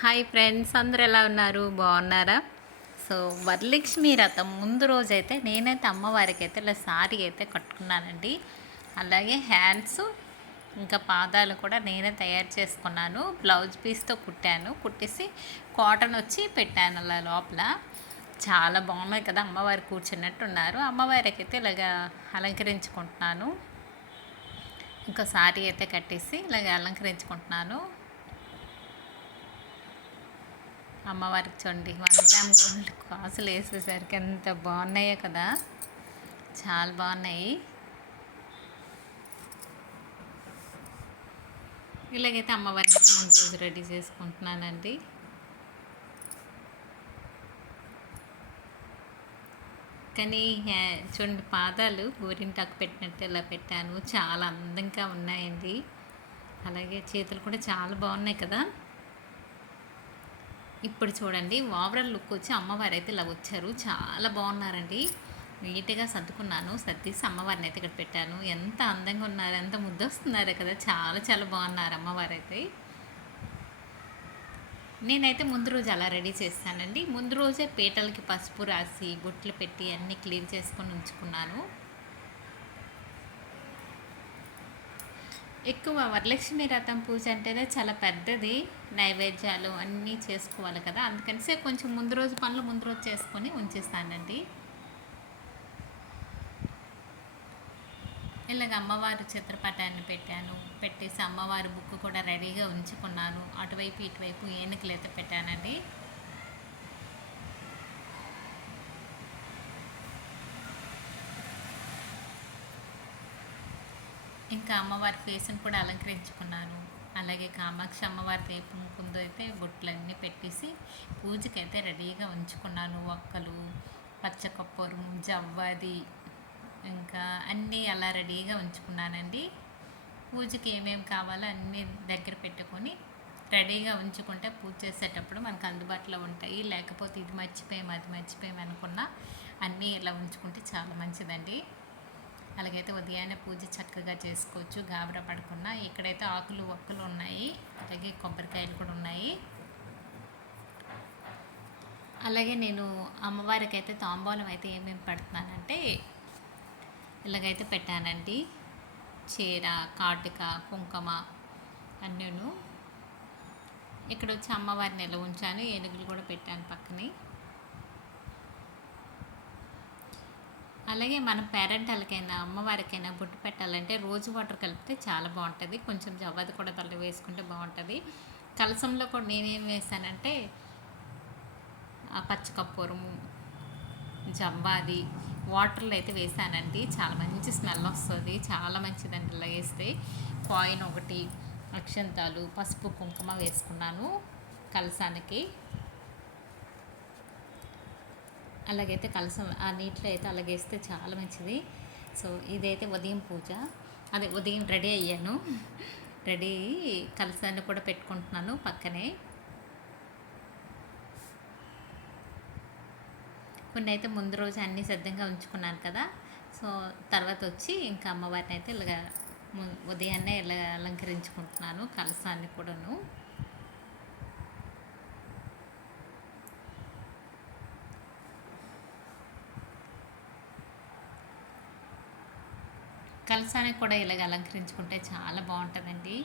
Hi friends అందరు ఎలా ఉన్నారు? బాగున్నారా? సో వరలక్ష్మి రథం ముందు రోజైతే నేనైతే అమ్మవారికి అయితే ఇలా సారీ అయితే కట్టుకున్నానండి. అలాగే హ్యాండ్స్ ఇంకా పాదాలు కూడా నేనే తయారు చేసుకున్నాను. బ్లౌజ్ పీస్తో కుట్టాను. కుట్టేసి కాటన్ వచ్చి పెట్టాను అలా లోపల. చాలా బాగున్నాయి కదా అమ్మవారు కూర్చున్నట్టు ఉన్నారు అమ్మవారికి అయితే ఇలాగా అలంకరించుకుంటున్నాను. ఇంకా సారీ అయితే కట్టేసి ఇలాగ అలంకరించుకుంటున్నాను. అమ్మవారికి చూడండి వన్ గ్రామ్ గోల్డ్ కాసులు వేసేసరికి ఎంత బాగున్నాయో కదా. చాలా బాగున్నాయి. ఇలాగైతే అమ్మవారికి ముందు రోజు రెడీ చేసుకుంటున్నానండి. కానీ చూడండి పాదాలు గోరింటాకు పెట్టినట్టు ఇలా పెట్టాను. చాలా అందంగా ఉన్నాయండి. అలాగే చేతులు కూడా చాలా బాగున్నాయి కదా. ఇప్పుడు చూడండి ఓవరాల్ లుక్ వచ్చి అమ్మవారు అయితే ఇలా వచ్చారు. చాలా బాగున్నారండి. నీట్గా సర్దుకున్నాను. సర్దిసి అమ్మవారిని అయితే ఇక్కడ పెట్టాను. ఎంత అందంగా ఉన్నారు ఎంత ముద్దొస్తున్నారు కదా! చాలా చాలా బాగున్నారు అమ్మవారు అయితే నేనైతే ముందు రోజు అలా రెడీ చేస్తానండి ముందు రోజే పీటలకి పసుపు రాసి బొట్లు పెట్టి అన్నీ క్లీన్ చేసుకొని ఉంచుకున్నాను. ఎక్కువ వరలక్ష్మి రథం పూజ అంటేనే చాలా పెద్దది. నైవేద్యాలు అన్నీ చేసుకోవాలి కదా. అందుకనిసే కొంచెం ముందు రోజు పనులు ముందు రోజు చేసుకొని ఉంచేస్తానండి. ఇలాగ అమ్మవారి చిత్రపటాన్ని పెట్టాను. పెట్టేసి అమ్మవారి బుక్ కూడా రెడీగా ఉంచుకున్నాను. అటువైపు ఇటువైపు ఏనుకలు అయితే పెట్టానండి. ఇంకా అమ్మవారి ఫేస్ని కూడా అలంకరించుకున్నాను. అలాగే కామాక్షి అమ్మవారి రేపు ముందు అయితే బొట్లన్నీ పెట్టేసి పూజకైతే రెడీగా ఉంచుకున్నాను. ఒక్కలు పచ్చకొప్పరు జవ్వది ఇంకా అన్నీ అలా రెడీగా ఉంచుకున్నానండి. పూజకి ఏమేమి కావాలో అన్నీ దగ్గర పెట్టుకొని రెడీగా ఉంచుకుంటే పూజ చేసేటప్పుడు మనకు అందుబాటులో ఉంటాయి. లేకపోతే ఇది మర్చిపోయాం అది మర్చిపోయాం అనుకున్నా అన్నీ ఇలా ఉంచుకుంటే చాలా మంచిదండి. అలాగైతే ఉదయాన్నే పూజ చక్కగా చేసుకోవచ్చు గాబరా పడకుండా. ఇక్కడైతే ఆకులు ఒక్కలు ఉన్నాయి. అలాగే కొబ్బరికాయలు కూడా ఉన్నాయి. అలాగే నేను అమ్మవారికి అయితే తాంబూలం అయితే ఏమేమి పెడుతున్నానంటే ఇలాగైతే పెట్టానండి. చీర కాటుక కుంకుమ అన్నీను. ఇక్కడ వచ్చి అమ్మవారిని ఎలా ఉంచాను ఏనుగులు కూడా పెట్టాను పక్కనే. అలాగే మన పేరెంటాలకైనా అమ్మవారికైనా బొట్టు పెట్టాలంటే రోజు వాటర్ కలిపితే చాలా బాగుంటుంది. కొంచెం జవ్వది కూడా తల్లి వేసుకుంటే బాగుంటుంది. కలసంలో కూడా నేనేం వేసానంటే ఆ పచ్చకర్పూరము జవ్వాది వాటర్లో అయితే వేసానండి. చాలా మంచి స్మెల్ వస్తుంది. చాలా మంచిదండి ఇలా వేస్తే. కాయిన్ ఒకటి అక్షంతాలు పసుపు కుంకుమ వేసుకున్నాను కలసానికి అలాగైతే కలసం ఆ నీటిలో అయితే అలాగేస్తే చాలా మంచిది. సో ఇదైతే ఉదయం పూజ. అదే ఉదయం రెడీ అయ్యాను. రెడీ కలసాన్ని కూడా పెట్టుకుంటున్నాను పక్కనే. కొన్ని అయితే ముందు రోజు అన్నీ సిద్ధంగా ఉంచుకున్నాను కదా. సో తర్వాత వచ్చి ఇంకా అమ్మవారిని అయితే ఇలాగ ఉదయాన్నే ఇలా అలంకరించుకుంటున్నాను కలసాన్ని కూడాను. కలసానికి కూడా ఇలాగ అలంకరించుకుంటే చాలా బాగుంటుందండి.